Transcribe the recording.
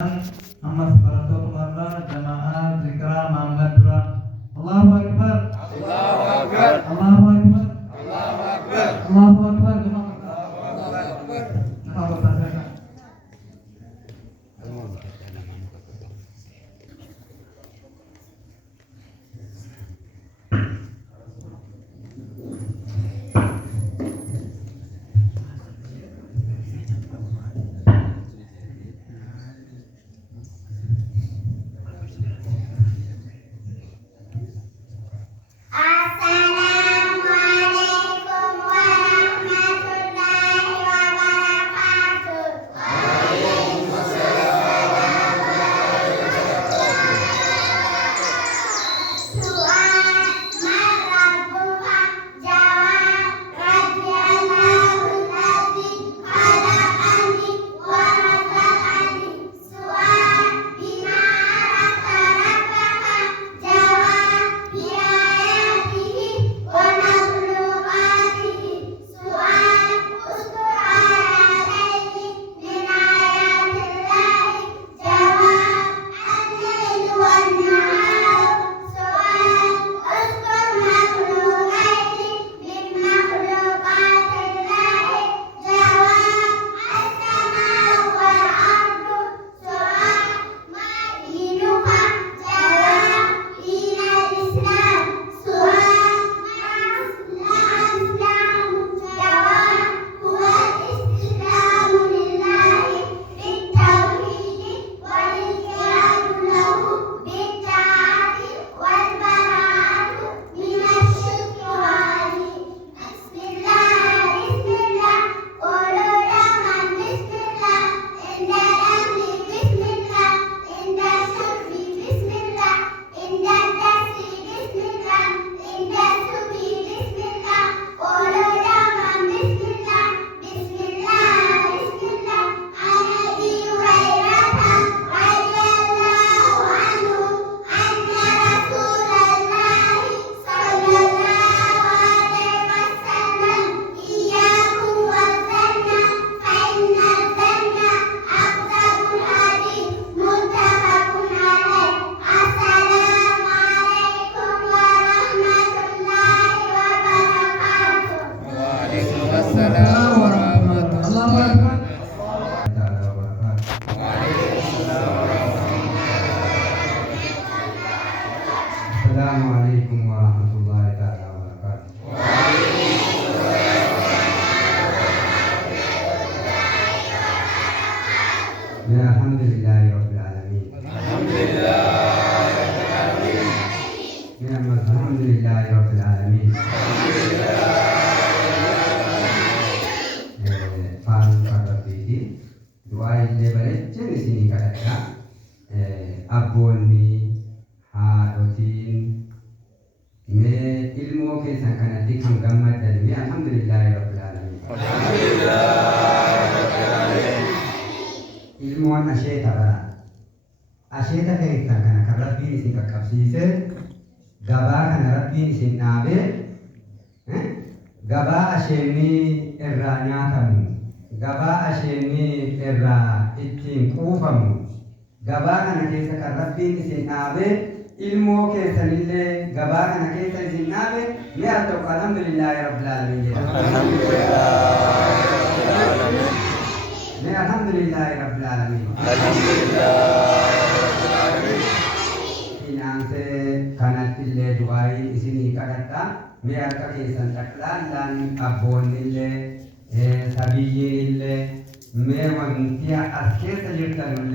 أما سبرتو مرة جماعة ذكرى محمد درا الله أكبر الله أكبر الله أكبر الله أكبر الله أكبر جماعة السلام عليكم ورحمة الله تعالى وبركاته. الحمد لله رب العالمين. الحمد لله رب العالمين. الحمد لله رب العالمين. فان فقطيتي دعاء اللي بريتشن سيني كذا أبوني هادوتين ما ilmoo keessan kanatti kan gammadan alhamdulillahi rabbil alamin. Alhamdulillah rabbil alamin. Ilmoon asheeta bara. Asheeta keessan kana kan rabbiin isin qaqqabsiise gabaa kana rabbiin isin dhaabe gabaa asheenni irraa nyaatamu gabaa asheenni irraa ittiin quufamu gabaa kana keessa kan rabbiin isin dhaabe ilmoo keessanillee gabaa kana keessa isin dhaabe ni argamu. Alhamdulillahi rabbil alamin. Alhamdulillahi rabbil alamin. Alhamdulillahi rabbil alamin. Alhamdulillahi rabbil alamin. Inaanse kanattillee du'aayi isinii kadhadha. Mee harka keessan dhaqlaallaan abboonnillee sabiyyiinillee mee wanti as keessa jirtan